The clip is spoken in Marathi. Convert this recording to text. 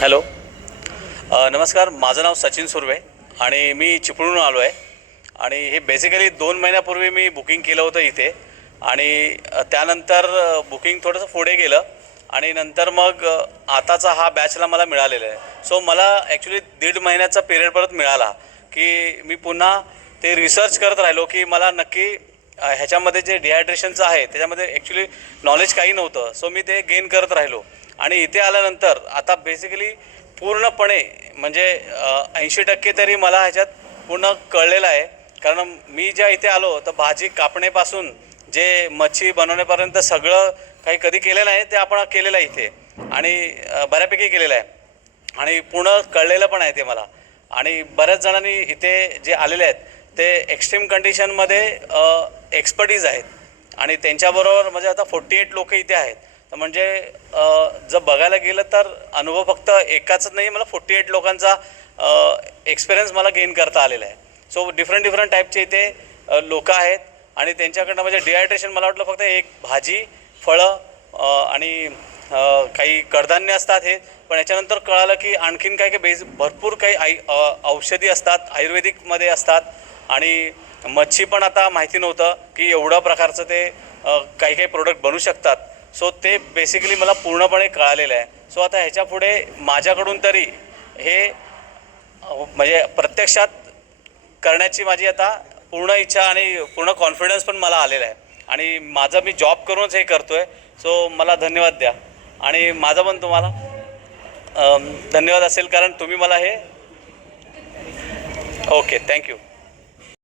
हॅलो, नमस्कार. माझं नाव सचिन सुर्वे आणि मी चिपळूणहून आलो आहे. आणि हे बेसिकली 2 महिन्यापूर्वी मी बुकिंग केलं होतं इथे. आणि त्यानंतर बुकिंग थोडंसं पुढे गेलं आणि नंतर मग आताचा हा बॅचला मला मिळालेला आहे. सो मला ॲक्च्युली 1.5 महिन्याचा पिरियड परत मिळाला की मी पुन्हा ते रिसर्च करत राहिलो की मला नक्की ह्याच्यामध्ये जे डिहायड्रेशनचं आहे त्याच्यामध्ये ॲक्च्युली नॉलेज काही नव्हतं. सो मी ते गेन करत राहिलो आणि इथे आल्यानंतर आता बेसिकली पूर्णपणे म्हणजे 80% तरी मला ह्याच्यात पूर्ण कळलेलं आहे. कारण मी ज्या इथे आलो तर भाजी कापण्यापासून जे मच्छी बनवण्यापर्यंत सगळं काही कधी केलेलं आहे ते आपण केलेलं आहे इथे. आणि बऱ्यापैकी केलेलं आहे आणि पूर्ण कळलेलं पण आहे ते मला. आणि बऱ्याच जणांनी इथे जे आलेले आहेत ते एक्स्ट्रीम कंडिशनमध्ये एक्सपर्टीज आहेत आणि त्यांच्याबरोबर म्हणजे आता 48 लोक इथे आहेत. तर म्हणजे जर बघायला गेलं तर अनुभव फक्त एकाच नाही, मला 48 लोकांचा एक्सपिरियन्स मला गेन करता आलेला आहे. सो डिफरंट टाईपचे इथे लोक आहेत आणि त्यांच्याकडनं म्हणजे डिहायड्रेशन मला वाटलं फक्त एक भाजी, फळं आणि काही कडधान्य असतात हे. पण याच्यानंतर कळालं की आणखीन काही भरपूर काही औषधी असतात, आयुर्वेदिकमध्ये असतात. आणि मच्छी पण आता माहिती नव्हतं की एवढं प्रकारचं ते काही प्रोडक्ट बनवू शकतात. सो ते बेसिकली मला पूर्णपणे कळालेलं आहे. सो आता ह्याच्यापुढे माझ्याकडून तरी हे म्हणजे प्रत्यक्षात करण्याची माझी आता पूर्ण इच्छा आणि पूर्ण कॉन्फिडन्स पण मला आलेला आहे. आणि माझं मी जॉब करूनच हे करतो आहे. सो मला धन्यवाद द्या. आणि माझं पण तुम्हाला धन्यवाद असेल कारण तुम्ही मला हे ओके, थँक्यू.